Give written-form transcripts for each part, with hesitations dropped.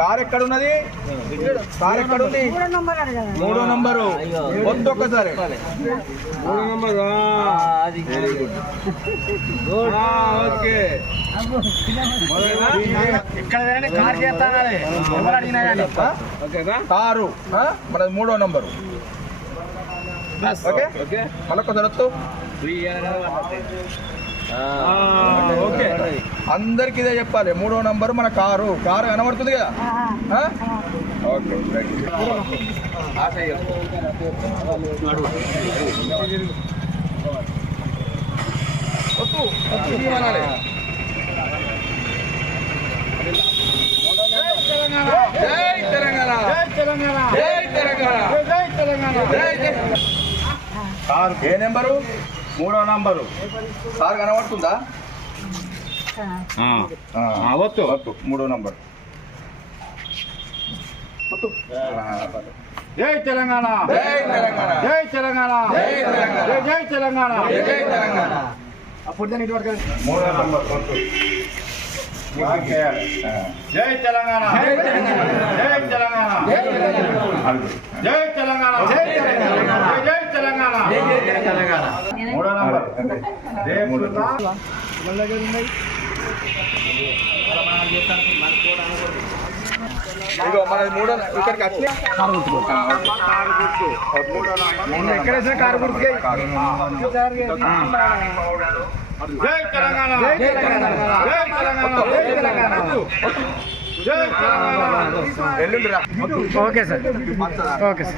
Car ఎక్కడ ఉన్నది? Car ఎక్కడ ఉంది? 3వ నంబరు. ఒక్కసారి 3వ number. Very good. Okay. Car మనది 3వ నంబరు. ఓకే మళ్ళొక్కసారి వస్తూ ఓకే అందరికి ఇదే చెప్పాలి. 3వ నంబరు మన కారు కనబడుతుంది కదా. ఓకే జై తెలంగాణ, జై తెలంగాణ, జై తెలంగాణ, జై తెలంగాణ. కారు ఏ నెంబరు? 3వ నంబరు. కారు కనబడుతుందా? వద్దు 3వ నంబర్. జై తెలంగాణ, జై తెలంగాణ, జై తెలంగాణ, జై తెలంగాణ, జై తెలంగాణ, జై తెలంగాణ. అప్పుడు దాని 3వ నంబర్. జై తెలంగాణ, జై తెలంగాణ, జై తెలంగాణ, జై తెలంగాణ, జై తెలంగాణ, జై తెలంగాణ, జై తెలంగాణ. 3వ నంబర్. ఇదిగో మన 3వ ఇక్కడికి వచ్చి ఎక్కడేసిన కారు గుర్తుకే. జై తెలంగాణ, జై తెలంగాణ, జై తెలంగాణ, జై తెలంగాణ, జై తెలంగాణ. ఎల్లుండిరా. Okay sir, okay sir.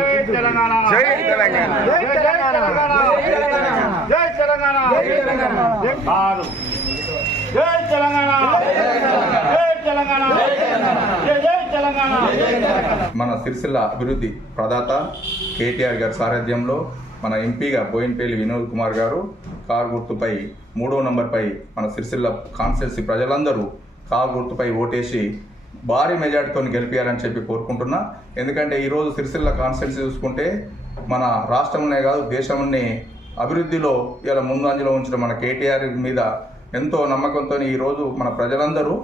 జై తెలంగాణ, జై తెలంగాణ, జై తెలంగాణ, జై తెలంగాణ, జై తెలంగాణ, కాదు జై తెలంగాణ, జై తెలంగాణ, జై తెలంగాణ. మన సిరిసిల్ల అభివృద్ధి ప్రదాత కేటీఆర్ గారి సారథ్యంలో మన ఎంపీగా బోయినపల్లి వినోద్ కుమార్ గారు కారు గుర్తుపై 3వ నంబర్పై మన సిరిసిల్ల కాన్స్టిట్యున్సీ ప్రజలందరూ కారు గుర్తుపై ఓటేసి భారీ మెజార్టీతో గెలిపించాలని చెప్పి కోరుకుంటున్నా. ఎందుకంటే ఈరోజు సిరిసిల్ల కాన్స్టిట్యున్సీ చూసుకుంటే మన రాష్ట్రంలోనే కాదు దేశంలోనే అభివృద్ధిలో ఇలా ముందంజలో ఉంచిన మన కేటీఆర్ మీద ఎంతో నమ్మకంతో ఈరోజు మన ప్రజలందరూ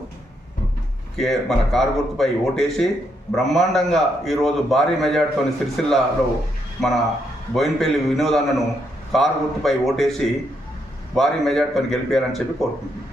మన కారు గుర్తుపై ఓటేసి బ్రహ్మాండంగా ఈరోజు భారీ మెజార్టీతో సిరిసిల్లలో మన బోయినపల్లి వినోదాలను కారు గుర్తుపై ఓటేసి భారీ మెజార్టీతో గెలిపారని చెప్పి కోరుకుంటున్నాను.